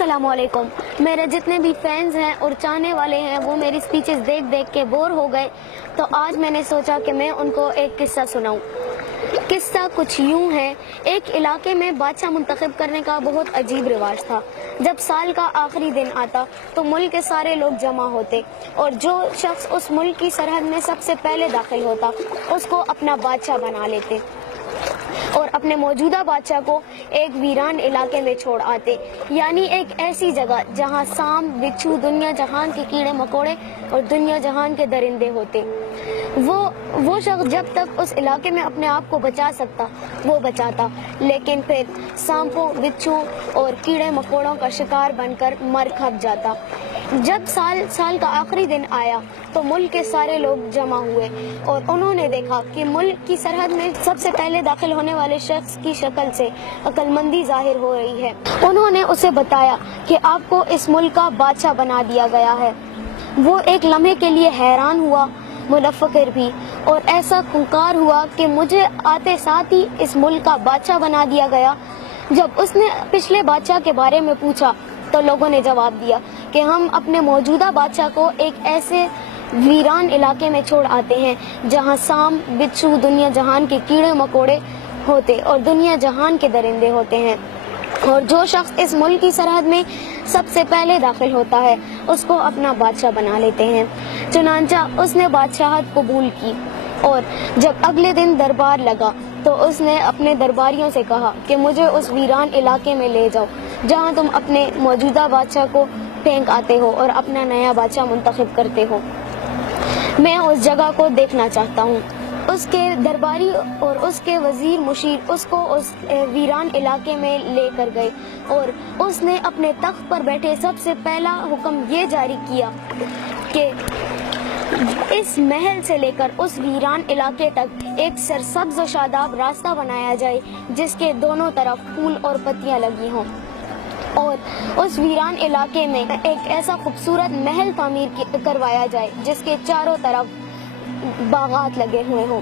अस्सलाम वालेकुम। मेरे जितने भी फैंस हैं और चाहने वाले हैं वो मेरी स्पीचेस देख देख के बोर हो गए, तो आज मैंने सोचा कि मैं उनको एक किस्सा सुनाऊं। किस्सा कुछ यूं है, एक इलाके में बादशाह मुंतखब करने का बहुत अजीब रिवाज था। जब साल का आखिरी दिन आता तो मुल्क के सारे लोग जमा होते और जो शख्स उस मुल्क की सरहद में सबसे पहले दाखिल होता उसको अपना बादशाह बना लेते और अपने मौजूदा बादशाह को एक वीरान इलाके में छोड़ आते, यानी एक ऐसी जगह जहां सांप, बिच्छू, दुनिया जहान के कीड़े मकोड़े और दुनिया जहान के दरिंदे होते। वो शख्स जब तक उस इलाके में अपने आप को बचा सकता वो बचाता, लेकिन फिर सांपों, बिच्छू और कीड़े मकोड़ों का शिकार बनकर मर खप जाता। जब साल का आखिरी दिन आया तो मुल्क के सारे लोग जमा हुए और उन्होंने देखा कि मुल्क की सरहद में सबसे पहले दाखिल होने वाले शख्स की शक्ल से अक्लमंदी जाहिर हो रही है। उन्होंने उसे बताया कि आपको इस मुल्क का बादशाह बना दिया गया है। वो एक लम्हे के लिए हैरान हुआ, मुनफ़्फ़िर भी, और ऐसा खुंकार हुआ कि मुझे आते साथ ही इस मुल्क का बादशाह बना दिया गया। जब उसने पिछले बादशाह के बारे में पूछा तो लोगों ने जवाब दिया कि हम अपने मौजूदा बादशाह को एक ऐसे वीरान इलाके में छोड़ आते हैं जहां सांप, बिच्छू, दुनिया जहान के कीड़े मकोड़े होते और दुनिया जहान के दरिंदे होते हैं, और जो शख्स इस मुल्क की सरहद में सबसे पहले दाखिल होता है उसको अपना बादशाह बना लेते हैं। चुनांचा उसने बादशाहत कबूल की और जब अगले दिन दरबार लगा तो उसने अपने दरबारियों से कहा कि मुझे उस वीरान इलाके में ले जाओ जहां तुम अपने मौजूदा बादशाह को फेंक आते हो और अपना नया बादशाह मुंतखब करते हो। मैं उस जगह को देखना चाहता हूँ। उसके दरबारी और उसके वजीर मुशीर उसको उस वीरान इलाके में लेकर गए और उसने अपने तख्त पर बैठे सबसे पहला हुक्म ये जारी किया कि इस महल से लेकर उस वीरान इलाके तक एक सरसब्ज और शादाब रास्ता बनाया जाए जिसके दोनों तरफ फूल और पत्तियां लगी हों, और उस वीरान इलाके में एक ऐसा खूबसूरत महल तामीर करवाया जाए जिसके चारों तरफ बागात लगे हुए हों।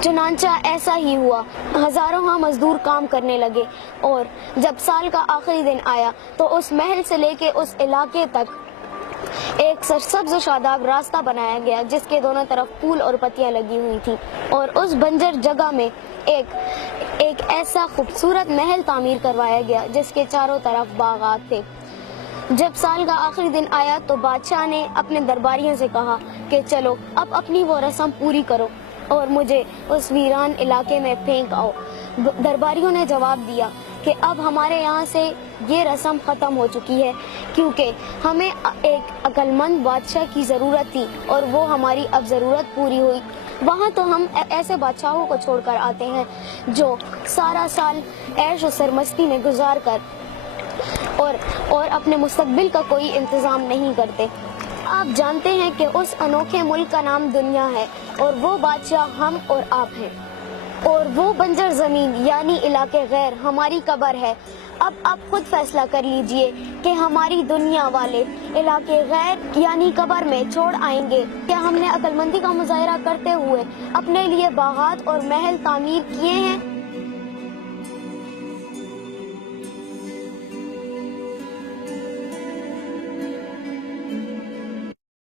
चुनांचा ऐसा ही हुआ। हजारों मजदूर काम करने लगे और जब साल का आखिरी दिन आया तो उस महल से लेके उस इलाके तक एक सरसब्ज शादाब रास्ता बनाया गया जिसके दोनों तरफ फूल और पत्तियां लगी हुई थी, और उस बंजर जगह में एक ऐसा खूबसूरत महल तामीर करवाया गया जिसके चारों तरफ बागात थे। जब साल का आखिरी दिन आया तो बादशाह ने अपने दरबारियों से कहा कि चलो अब अपनी वो रस्म पूरी करो और मुझे उस वीरान इलाके में फेंक आओ। दरबारियों ने जवाब दिया कि अब हमारे यहाँ से ये रस्म ख़त्म हो चुकी है, क्योंकि हमें एक अक्लमंद बादशाह की ज़रूरत थी और वो हमारी अब ज़रूरत पूरी हुई। वहाँ तो हम ऐसे बादशाहों को छोड़कर आते हैं जो सारा साल ऐश और सरमस्ती में गुजार कर और अपने मुस्तकबिल का कोई इंतज़ाम नहीं करते। आप जानते हैं कि उस अनोखे मुल्क का नाम दुनिया है और वो बादशाह हम और आप हैं, और वो बंजर ज़मीन यानी इलाके गैर हमारी कब्र है। अब आप खुद फैसला कर लीजिए कि हमारी दुनिया वाले इलाके गैर यानी कब्र में छोड़ आएंगे। क्या हमने अक्लमंदी का मुजाहिरा करते हुए अपने लिए बागात और महल तामीर किए हैं